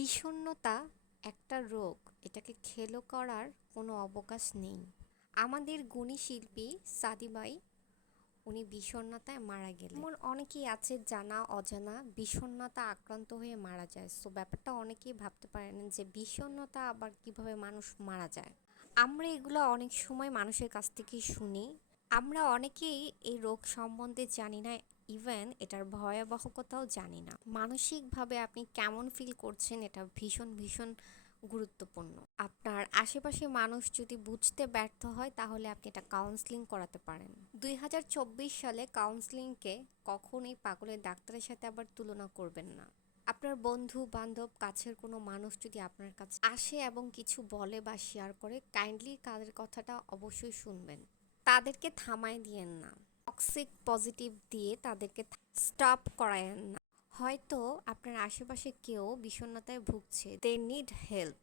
বিষণ্ণতা একটা রোগ, এটাকে খেলো করার কোনো অবকাশ নেই। আমাদের গুণী শিল্পী সাদিবাই উনি বিষণ্ণতায় মারা গেলেন। এমন অনেকেই আছে জানা অজানা বিষণ্ণতা আক্রান্ত হয়ে মারা যায়। সো ব্যাপারটা অনেকেই ভাবতে পারেন যে বিষণ্ণতা আবার কিভাবে মানুষ মারা যায়। আমরা এগুলো অনেক সময় মানুষের কাছ থেকেই শুনি। আমরা অনেকেই এই রোগ সম্বন্ধে জানি না, ইভেন এটার ভয়াবহতাও জানি না। মানসিকভাবে আপনি কেমন ফিল করছেন এটা ভীষণ ভীষণ গুরুত্বপূর্ণ। আপনার আশেপাশে মানুষ যদি বুঝতে ব্যর্থ হয় তাহলে আপনি এটা কাউন্সেলিং করাতে পারেন। 2024 সালে কাউন্সেলিংকে কখনোই পাগলের ডাক্তারের সাথে আবার তুলনা করবেন না। আপনার বন্ধু বান্ধব কাছের কোনো মানুষ যদি আপনার কাছে আসে এবং কিছু বলে বা শেয়ার করে, কাইন্ডলি তাদের কথাটা অবশ্যই শুনবেন। তাদেরকে থামায় দিয়েন না, টক্সিক পজিটিভ দিয়ে তাদেরকে স্টপ করায়েন না। হয়তো আপনার আশেপাশে কেউ বিষণ্ণতায় ভুগছে, দে নিড হেল্প।